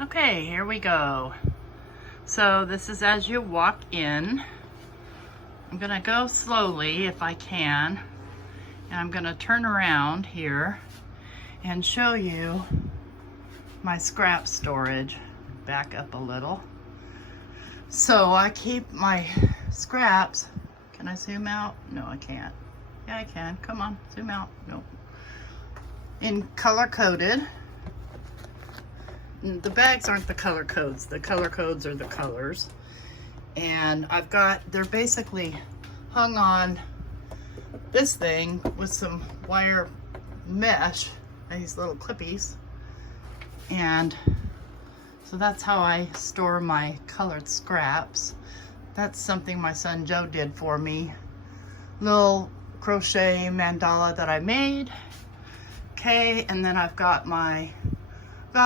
Okay, here we go. So this is as you walk in. I'm gonna go slowly if I can, and I'm gonna turn around here and show you my scrap storage. Back up a little. So I keep my scraps. Can I zoom out? No, I can't. Yeah, I can. Come on, zoom out. Nope. In color coded. The bags aren't the color codes. The color codes are the colors. And they're basically hung on this thing with some wire mesh, these little clippies. And so that's how I store my colored scraps. That's something my son Joe did for me. Little crochet mandala that I made. Okay, and then I've got a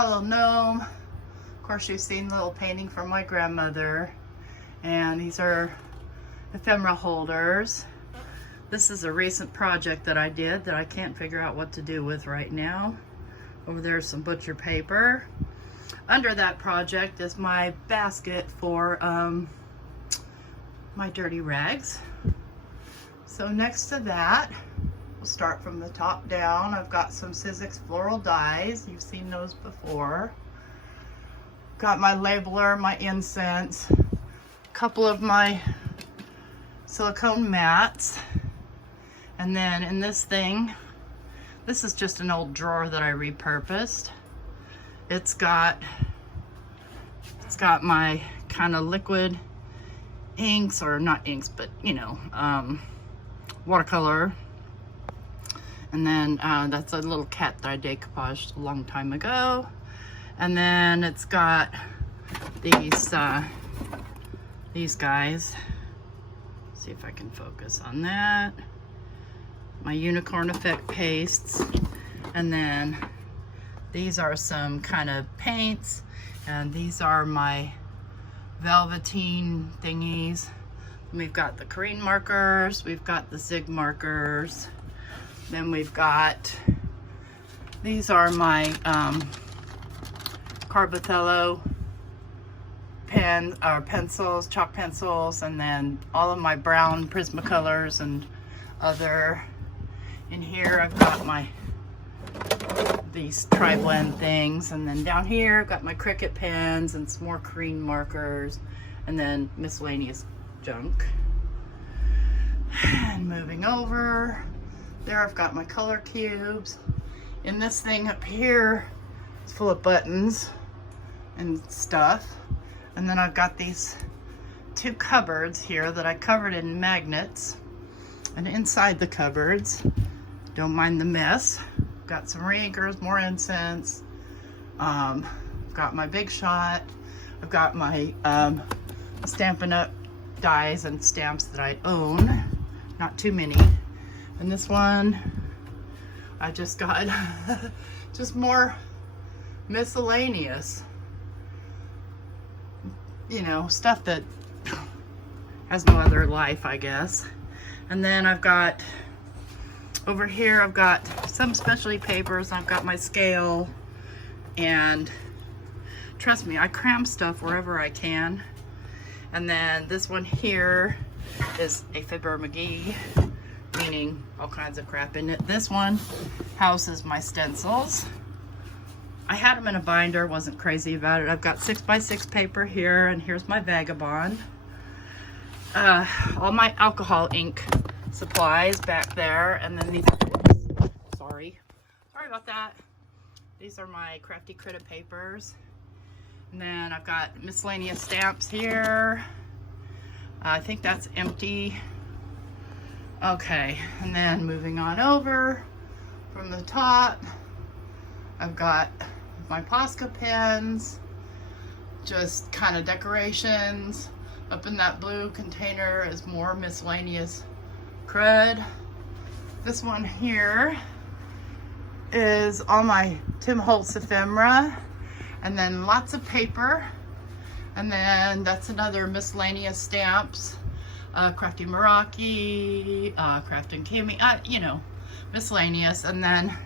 little gnome. Of course, you've seen little painting from my grandmother. And these are ephemera holders. This is a recent project that I did that I can't figure out what to do with right now. Over there's some butcher paper. Under that project is my basket for my dirty rags. So next to that, we'll start from the top down. I've got some Sizzix floral dies. You've seen those before. Got my labeler, my incense, a couple of my silicone mats. And then in this thing, this is just an old drawer that I repurposed. It's got my kind of liquid inks, or not inks, but watercolor. And then that's a little cat that I decoupaged a long time ago. And then it's got these guys. See if I can focus on that. My unicorn effect pastes. And then these are some kind of paints, and these are my velveteen thingies. We've got the Corine markers, we've got the Zig markers, then we've got, these are my Carbothello pencils, chalk pencils, and then all of my brown Prismacolors and other. In here I've got these tri-blend things, and then down here I've got my Cricut pens and some more Corine markers, and then miscellaneous junk. And moving over there, I've got my color cubes. In this thing up here, it's full of buttons and stuff. And then I've got these two cupboards here that I covered in magnets, and inside the cupboards, don't mind the mess, got some reinkers, more incense, got my Big Shot, I've got my Stampin' Up! Dies and stamps that I own, not too many. And this one, I just got just more miscellaneous, stuff that has no other life, I guess. And then I've got, over here, I've got some specialty papers. I've got my scale, and trust me, I cram stuff wherever I can. And then this one here is a Fibber McGee, meaning all kinds of crap in it. This one houses my stencils. I had them in a binder, wasn't crazy about it. I've got 6x6 paper here, and here's my Vagabond. All my alcohol ink supplies back there, and then these, sorry about that. These are my Crafty Critta papers. And then I've got miscellaneous stamps here. I think that's empty. Okay, and then moving on over from the top, I've got my Posca pens, just kind of decorations. Up in that blue container is more miscellaneous crud. This one here is all my Tim Holtz ephemera, and then lots of paper, and then that's another miscellaneous stamps, Crafty Meraki, Craftin' Kimmy, miscellaneous. And then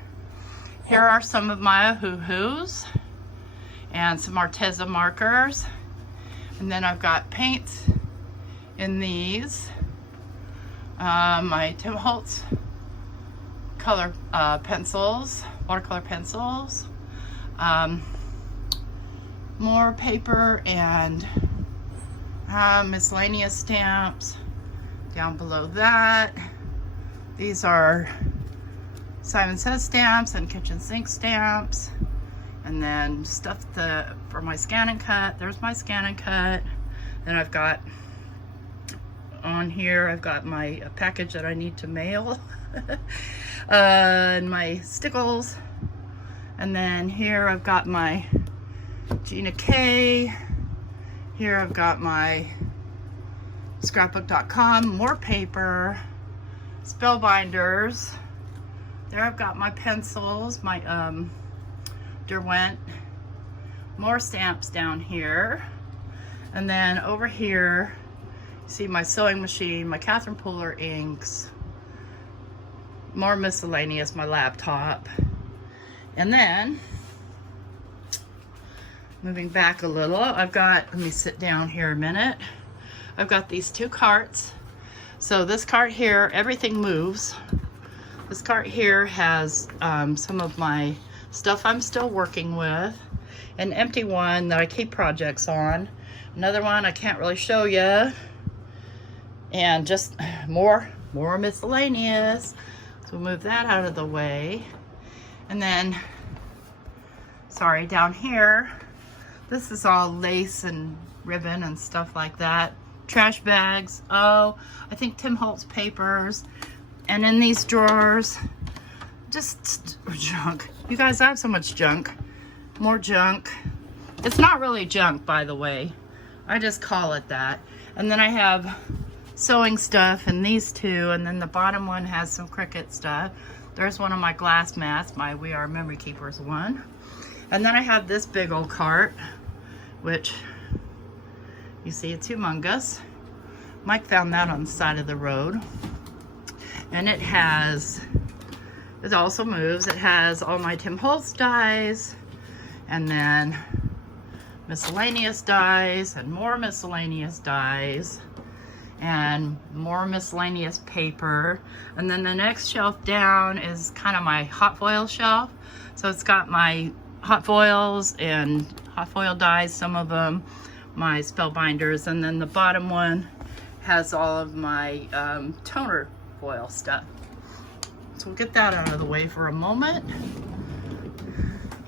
here are some of my ahoo-hoos, and some Arteza markers. And then I've got paints in these. My Tim Holtz color pencils, watercolor pencils. More paper and miscellaneous stamps down below that. These are Simon Says stamps and kitchen sink stamps. And then stuff for my scan and cut. There's my scan and cut. Then I've got on here, I've got my package that I need to mail. And my stickles. And then here I've got my Gina K. Here I've got my scrapbook.com, more paper, spellbinders. There I've got my pencils, my Derwent, more stamps down here. And then over here, you see my sewing machine, my Catherine Pooler inks, more miscellaneous, my laptop. And then, moving back a little, I've got, let me sit down here a minute. I've got these two carts. So this cart here, everything moves. This cart here has some of my stuff I'm still working with. An empty one that I keep projects on. Another one I can't really show you. And just more miscellaneous. So we'll move that out of the way. And then, sorry, down here, this is all lace and ribbon and stuff like that. Trash bags. Oh, I think Tim Holtz papers. And in these drawers, just junk. You guys, I have so much junk. More junk. It's not really junk, by the way. I just call it that. And then I have sewing stuff in these two. And then the bottom one has some Cricut stuff. There's one of my glass mats, my We Are Memory Keepers one. And then I have this big old cart, which you see it's humongous. Mike found that on the side of the road. And it also moves. It has all my Tim Holtz dies, and then miscellaneous dies, and more miscellaneous dies, and more miscellaneous paper. And then the next shelf down is kind of my hot foil shelf. So it's got my hot foils and hot foil dies, some of them, my spellbinders, and then the bottom one has all of my toner foil stuff. So we'll get that out of the way for a moment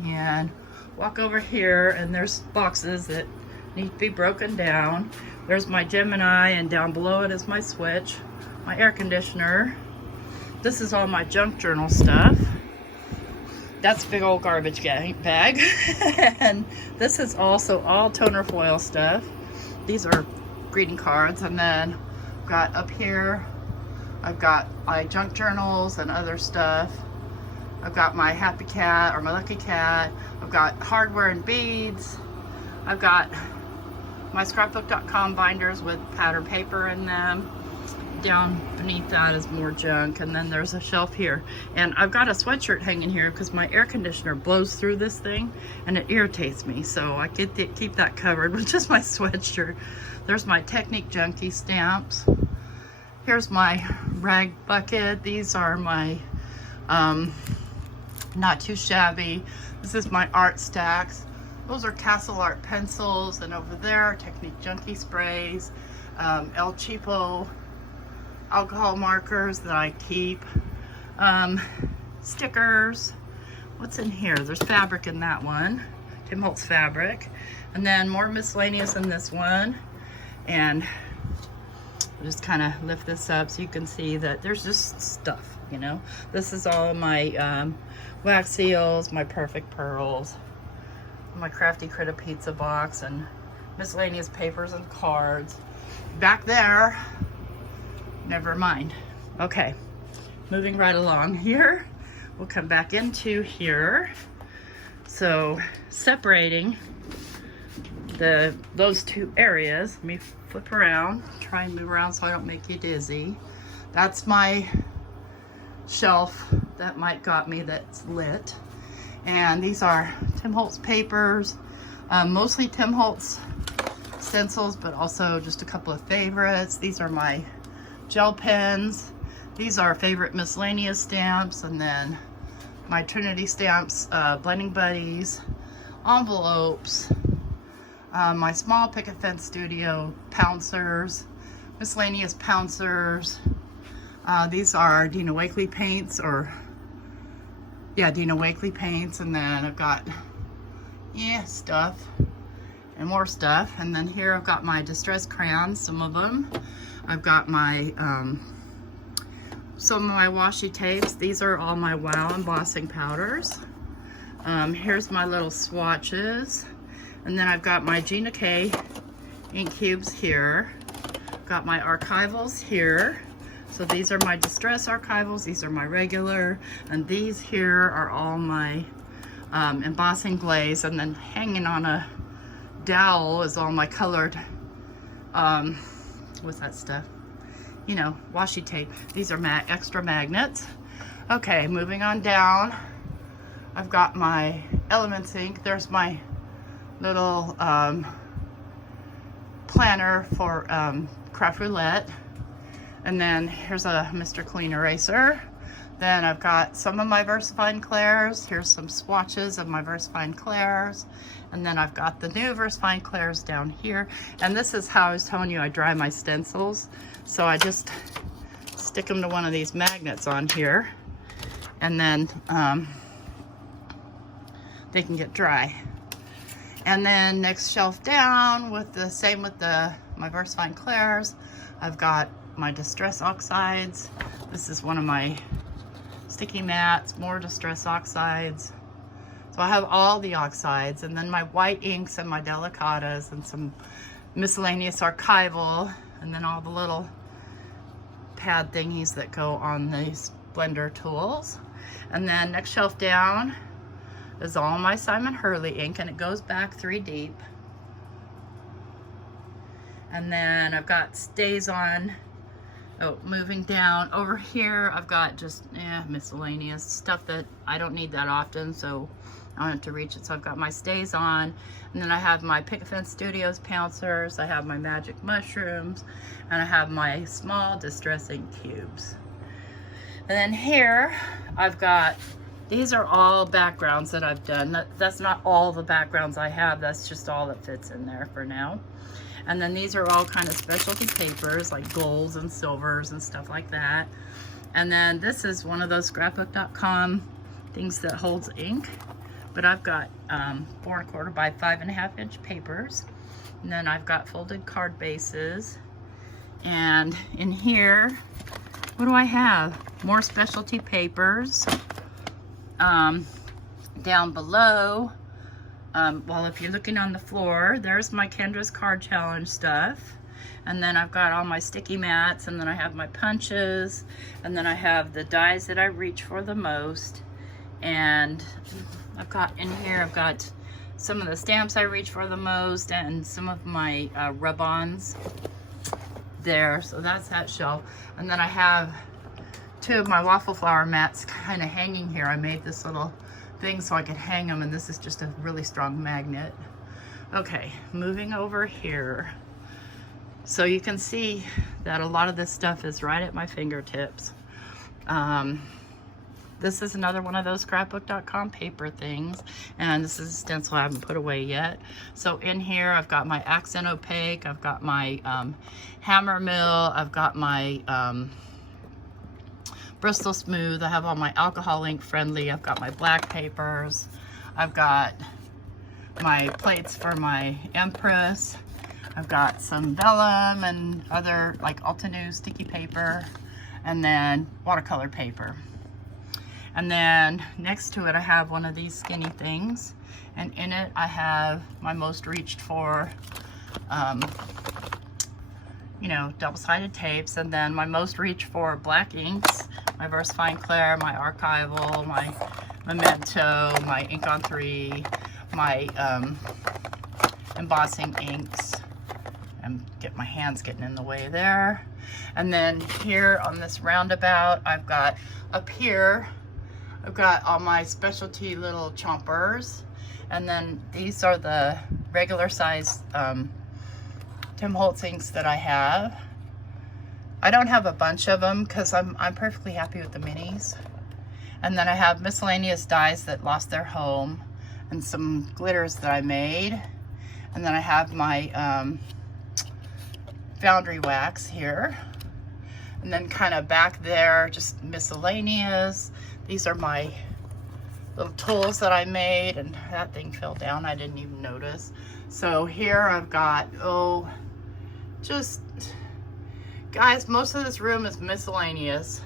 and walk over here, and there's boxes that need to be broken down. There's my Gemini, and down below it is my switch, my air conditioner. This is all my junk journal stuff. That's a big old garbage bag. And this is also all toner foil stuff. These are greeting cards. And then I've got up here, I've got my junk journals and other stuff. I've got my Happy Cat or my Lucky Cat. I've got hardware and beads. I've got my scrapbook.com binders with pattern paper in them. Down beneath that is more junk, and then there's a shelf here. And I've got a sweatshirt hanging here because my air conditioner blows through this thing and it irritates me, so I get to keep that covered with just my sweatshirt. There's my Technique Junkie stamps. Here's my rag bucket. These are my Not Too Shabby. This is my art stacks. Those are Castle Art pencils, and over there are Technique Junkie sprays, El Cheapo alcohol markers that I keep, stickers. What's in here? There's fabric in that one, Tim Holtz fabric, and then more miscellaneous in this one. And I'll just kind of lift this up so you can see that there's just stuff, you know. This is all my wax seals, my perfect pearls, my Crafty Critter pizza box, and miscellaneous papers and cards. Back there, never mind. Okay, moving right along here. We'll come back into here. So separating those two areas, let me flip around, try and move around so I don't make you dizzy. That's my shelf that Mike got me that's lit. And these are Tim Holtz papers. Mostly Tim Holtz stencils, but also just a couple of favorites. These are my gel pens. These are favorite miscellaneous stamps, and then my Trinity stamps, Blending Buddies, envelopes, my small Picket Fence Studio pouncers, miscellaneous pouncers. These are Dina Wakley paints, Dina Wakley paints, and then I've got, stuff and more stuff. And then here I've got my distress crayons, some of them. I've got my, some of my washi tapes. These are all my Wow embossing powders. Here's my little swatches. And then I've got my Gina K ink cubes here. Got my archivals here. So these are my distress archivals, these are my regular, and these here are all my embossing glaze, and then hanging on a dowel is all my colored, what's that stuff? You know, washi tape. These are extra magnets. Okay, moving on down, I've got my Elements ink. There's my little planner for Craft Roulette. And then here's a Mr. Clean eraser. Then I've got some of my VersaFine Clairs. Here's some swatches of my VersaFine Clairs. And then I've got the new VersaFine Clairs down here. And this is how I was telling you I dry my stencils. So I just stick them to one of these magnets on here. And then they can get dry. And then next shelf down, with the same with my VersaFine Clairs, I've got my Distress Oxides. This is one of my sticky mats, more Distress Oxides. So I have all the oxides, and then my white inks and my Delicatas, and some miscellaneous archival, and then all the little pad thingies that go on these blender tools. And then next shelf down is all my Simon Hurley ink, and it goes back 3 deep. And then I've got StazOn. Oh, moving down over here, I've got just miscellaneous stuff that I don't need that often, so I don't have to reach it. So I've got my StazOn, and then I have my Picket Fence Studios pouncers, I have my Magic Mushrooms, and I have my small Distress ink cubes. And then here, I've got, these are all backgrounds that I've done. That's not all the backgrounds I have, that's just all that fits in there for now. And then these are all kind of specialty papers, like golds and silvers and stuff like that. And then this is one of those scrapbook.com things that holds ink. But I've got 4 1/4 by 5.5 inch papers. And then I've got folded card bases. And in here, what do I have? More specialty papers. Down below, well, if you're looking on the floor, there's my Kendra's Card Challenge stuff. And then I've got all my sticky mats, and then I have my punches, and then I have the dies that I reach for the most. And I've got in here, I've got some of the stamps I reach for the most, and some of my rub-ons there. So that's that shelf. And then I have 2 of my waffle flower mats kind of hanging here. I made this little thing so I could hang them, and this is just a really strong magnet. Okay, moving over here. So you can see that a lot of this stuff is right at my fingertips. This is another one of those scrapbook.com paper things, and this is a stencil I haven't put away yet. So in here I've got my Accent Opaque, I've got my Hammer Mill, I've got my Bristol Smooth, I have all my alcohol ink friendly, I've got my black papers, I've got my plates for my Empress, I've got some vellum and other like Altenew sticky paper, and then watercolor paper. And then next to it I have one of these skinny things, and in it I have my most reached for you know, double-sided tapes, and then my most reach for black inks, my VersaFine Clair, my Archival, my Memento, my Ink on 3, my embossing inks, and get my hands getting in the way there. And then here on this roundabout, I've got up here, I've got all my specialty little chompers, and then these are the regular size Tim Holtz inks that I have. I don't have a bunch of them because I'm perfectly happy with the minis. And then I have miscellaneous dies that lost their home and some glitters that I made. And then I have my foundry wax here. And then kind of back there, just miscellaneous. These are my little tools that I made, and that thing fell down. I didn't even notice. So here I've got, just, guys, most of this room is miscellaneous.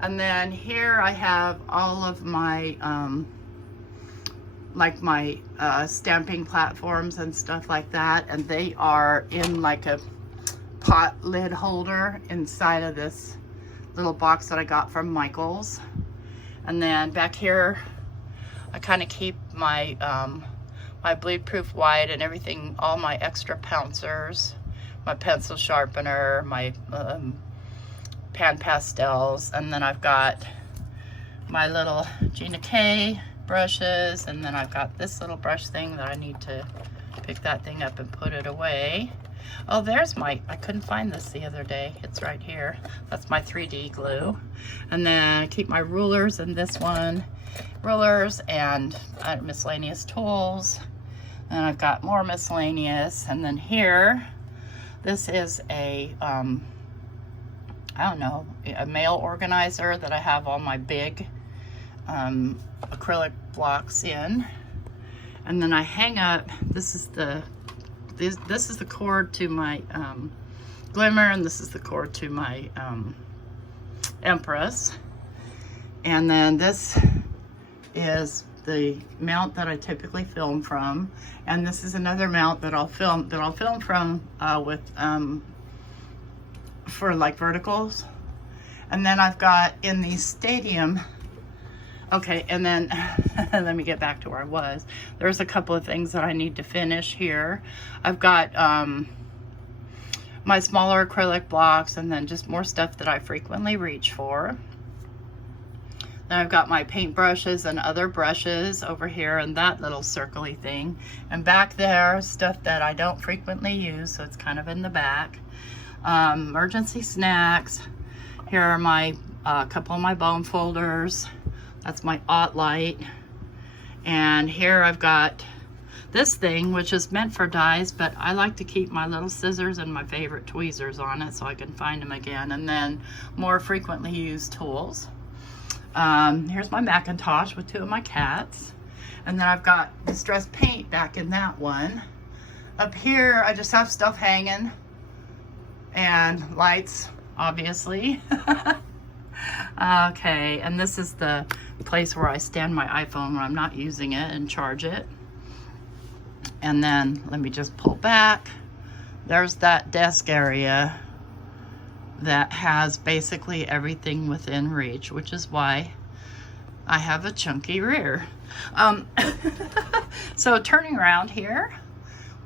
And then here I have all of my, like my stamping platforms and stuff like that. And they are in like a pot lid holder inside of this little box that I got from Michaels. And then back here I kind of keep my my bleed proof white and everything, all my extra pouncers, my pencil sharpener, my pan pastels, and then I've got my little Gina K brushes, and then I've got this little brush thing that I need to pick that thing up and put it away. Oh, there's my, I couldn't find this the other day. It's right here. That's my 3D glue. And then I keep my rulers in this one. Rulers and miscellaneous tools. And I've got more miscellaneous. And then here, this is a, I don't know, a mail organizer that I have all my big acrylic blocks in. And then I hang up, this is the cord to my Glimmer, and this is the cord to my Empress. And then this is the mount that I typically film from, and this is another mount that I'll film from with for like verticals. And then I've got in the Stadium. Okay, and then let me get back to where I was. There's a couple of things that I need to finish here. I've got my smaller acrylic blocks, and then just more stuff that I frequently reach for. Then I've got my paint brushes and other brushes over here and that little circly thing. And back there, stuff that I don't frequently use, so it's kind of in the back. Emergency snacks. Here are my couple of my bone folders. That's my Light. And here I've got this thing, which is meant for dies, but I like to keep my little scissors and my favorite tweezers on it so I can find them again. And then more frequently used tools. Here's my Macintosh with 2 of my cats. And then I've got distressed paint back in that one. Up here, I just have stuff hanging. And lights, obviously. Okay, and this is the place where I stand my iPhone when I'm not using it and charge it. And then let me just pull back. There's that desk area that has basically everything within reach, which is why I have a chunky rear. So turning around here,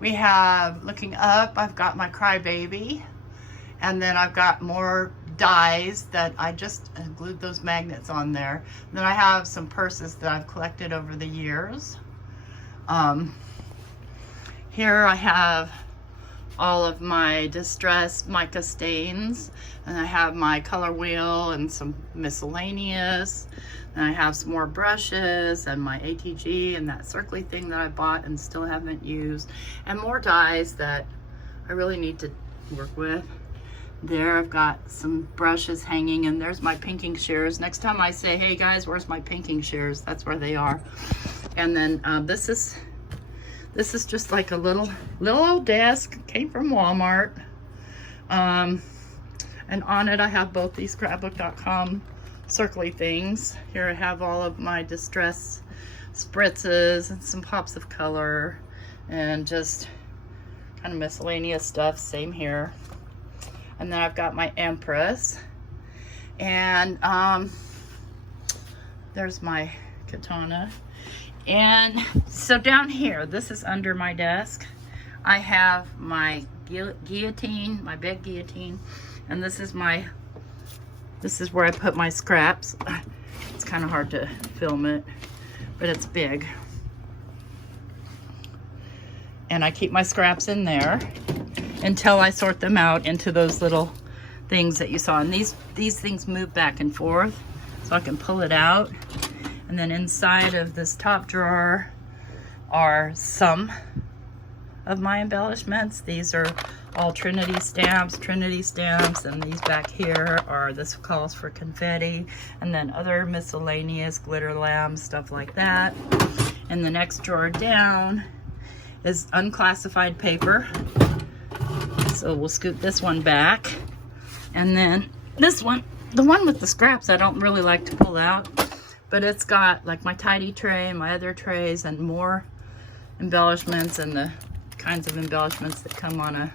we have, looking up, I've got my Crybaby, and then I've got more dies that I just glued those magnets on there. Then I have some purses that I've collected over the years. Here I have all of my distressed mica stains, and I have my color wheel and some miscellaneous, and I have some more brushes and my ATG and that circly thing that I bought and still haven't used, and more dies that I really need to work with. There I've got some brushes hanging, and there's my pinking shears. Next time I say, hey guys, where's my pinking shears, that's where they are. And then this is just like a little old desk, came from Walmart. And on it I have both these scrapbook.com circly things. Here I have all of my distress spritzes and some pops of color and just kind of miscellaneous stuff, same here. And then I've got my Empress, and there's my katana. And so down here, this is under my desk, I have my guillotine, my big guillotine, and this is where I put my scraps. It's kind of hard to film it, but it's big. and I keep my scraps in there until I sort them out into those little things that you saw. And these things move back and forth, so I can pull it out. And then inside of this top drawer are some of my embellishments. These are all Trinity stamps, and these back here are, this calls for confetti, and then other miscellaneous glitter lamps, stuff like that. And the next drawer down is unclassified paper. So we'll scoot this one back. And then this one, the one with the scraps, I don't really like to pull out, but it's got like my tidy tray and my other trays and more embellishments and the kinds of embellishments that come on a,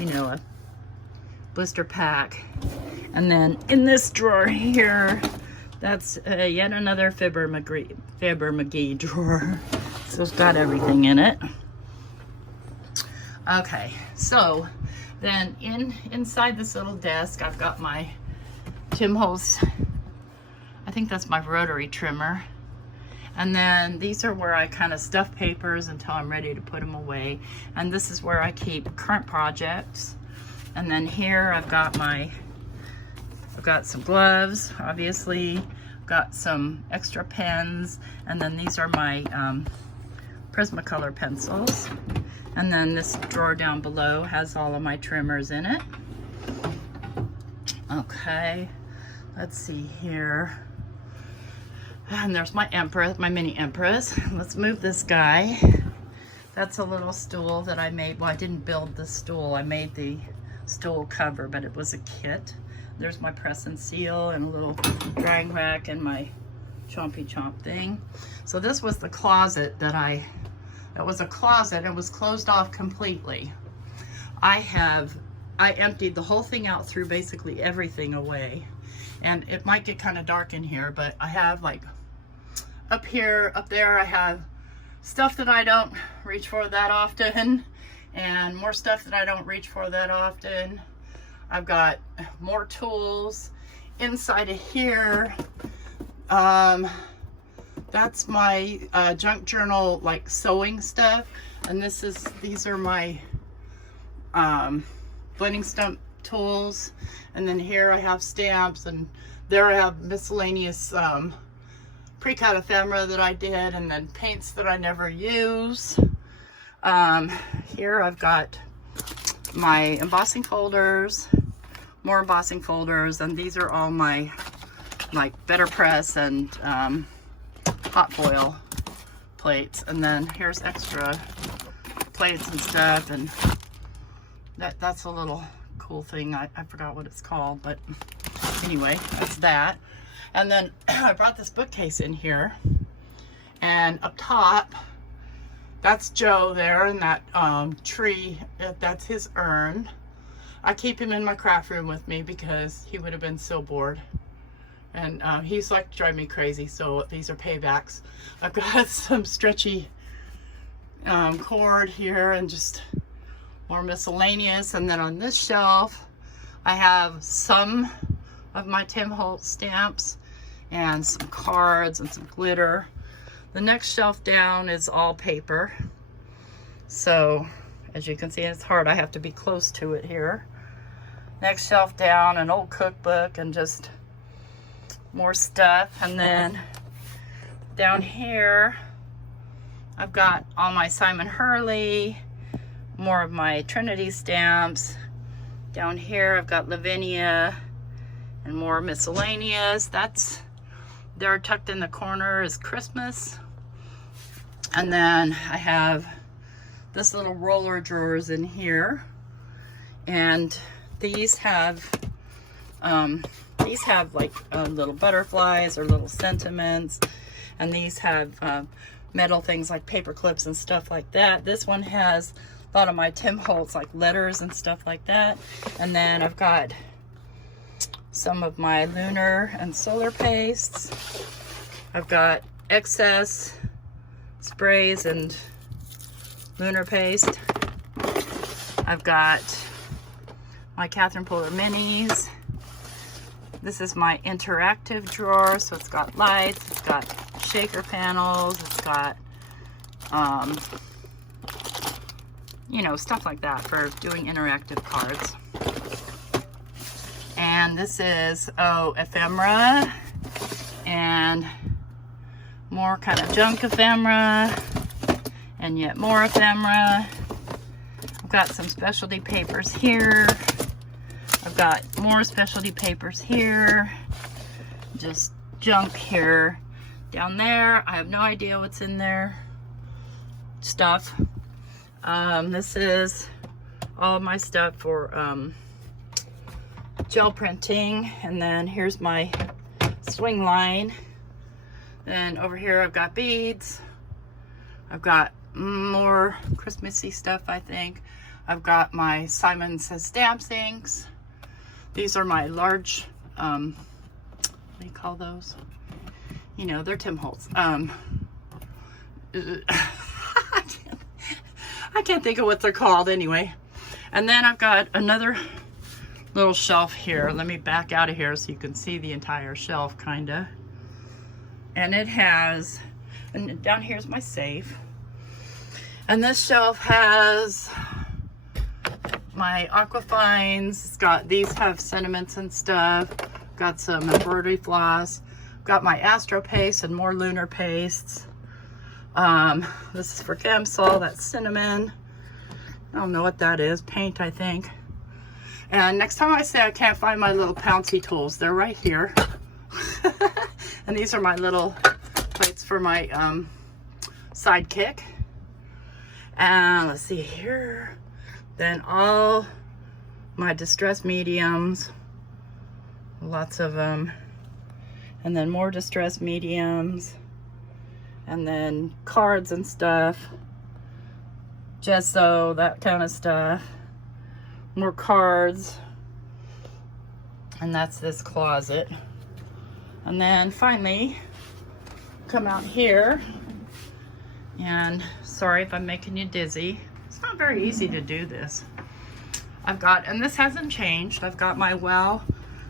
you know, a blister pack. And then in this drawer here, that's yet another Fibber McGee drawer. So it's got everything in it. Okay, so then inside this little desk, I've got my Tim Holtz, I think that's my rotary trimmer. And then these are where I kind of stuff papers until I'm ready to put them away. And this is where I keep current projects. And then here I've got some gloves, obviously. I've got some extra pens. And then these are my Prismacolor pencils. And then this drawer down below has all of my trimmers in it. Okay, let's see here. And there's my Empress, my mini Empress. Let's move this guy. That's a little stool that I made. Well, I didn't build the stool. I made the stool cover, but it was a kit. There's my press and seal and a little drying rack and my chompy chomp thing. So this was the closet that was a closet. It was closed off completely. I emptied the whole thing out, threw basically everything away. And it might get kind of dark in here, but I have like up here, up there, I have stuff that I don't reach for that often, and more stuff that I don't reach for that often. I've got more tools inside of here. That's my junk journal, like sewing stuff, and these are my blending stump tools. And then here I have stamps, and there I have miscellaneous pre-cut ephemera that I did, and then paints that I never use. Here I've got my embossing folders, more embossing folders, and these are all my like Better Press and hot foil plates. And then here's extra plates and stuff, and that's a little cool thing. I forgot what it's called, but anyway, that's that. And then I brought this bookcase in here, and up top, that's Joe there in that tree. That's his urn. I keep him in my craft room with me because he would have been so bored. And he's like to drive me crazy, so these are paybacks. I've got some stretchy cord here and just more miscellaneous. And then on this shelf, I have some of my Tim Holtz stamps and some cards and some glitter. The next shelf down is all paper. So as you can see, it's hard. I have to be close to it here. Next shelf down, an old cookbook and just more stuff. And then down here, I've got all my Simon Hurley, more of my Trinity stamps. Down here, I've got Lavinia and more miscellaneous. That's there tucked in the corner is Christmas. And then I have this little roller drawers in here, and these have like little butterflies or little sentiments, and these have metal things like paper clips and stuff like that. This one has a lot of my Tim Holtz like letters and stuff like that. And then I've got some of my lunar and solar pastes. I've got excess sprays and lunar paste. I've got my Catherine Puller minis. This is my interactive drawer, so it's got lights, it's got shaker panels, it's got you know, stuff like that for doing interactive cards. And this is, oh, ephemera and more kind of junk ephemera and yet more ephemera. I've got some specialty papers here. I've got more specialty papers here. Just junk here. Down there, I have no idea what's in there. Stuff. This is all of my stuff for gel printing. And then here's my swing line. Then over here I've got beads. I've got more Christmassy stuff, I think. I've got my Simon Says Stamps inks. These are my large, what do you call those? You know, they're Tim Holtz. I can't think of what they're called anyway. And then I've got another little shelf here. Let me back out of here so you can see the entire shelf, kinda. And it has, and down here's my safe. And this shelf has my Aquafines. It's got, these have sentiments and stuff. Got some embroidery floss. Got my Astro paste and more lunar pastes. This is for Gamsol, that's cinnamon. I don't know what that is, paint I think. And next time I say I can't find my little Pouncy tools, they're right here. And these are my little plates for my sidekick. And let's see here. Then all my distress mediums, lots of them. And then more distress mediums. And then cards and stuff. Gesso, that kind of stuff. More cards. And that's this closet. And then finally, come out here. And sorry if I'm making you dizzy. It's not very easy to do this. I've got, and this hasn't changed, I've got my Wow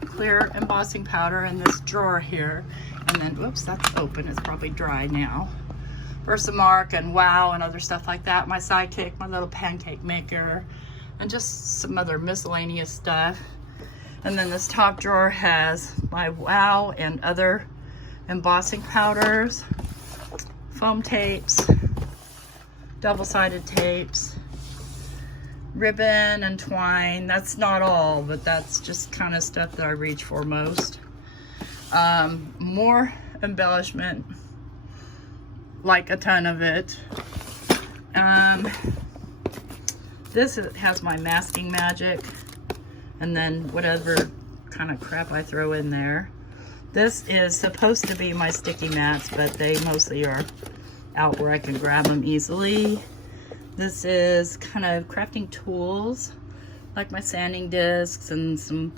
clear embossing powder in this drawer here. And then, whoops, that's open, it's probably dry now. Versamark and Wow and other stuff like that. My sidekick, my little pancake maker, and just some other miscellaneous stuff. And then this top drawer has my Wow and other embossing powders, foam tapes, double-sided tapes, ribbon and twine. That's not all, but that's just kind of stuff that I reach for most. More embellishment, like a ton of it. This has my masking magic, and then whatever kind of crap I throw in there. This is supposed to be my sticky mats, but they mostly are out where I can grab them easily. This is kind of crafting tools, like my sanding discs and some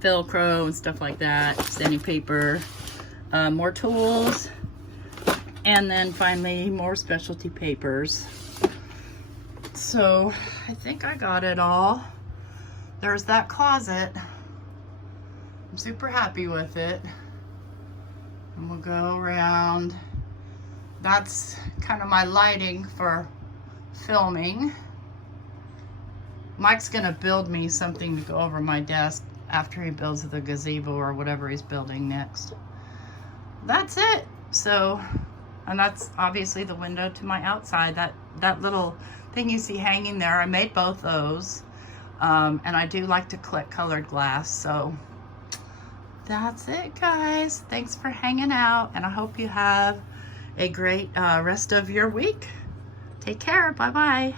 Velcro and stuff like that, sanding paper, more tools, and then finally more specialty papers. So I think I got it all. There's that closet. I'm super happy with it. And we'll go around. That's kind of my lighting for filming. Mike's gonna build me something to go over my desk after he builds the gazebo or whatever he's building next. That's it. So, and that's obviously the window to my outside. That little thing you see hanging there, I made both those. And I do like to collect colored glass. So that's it, guys. Thanks for hanging out, and I hope you have a great rest of your week. Take care. Bye-bye.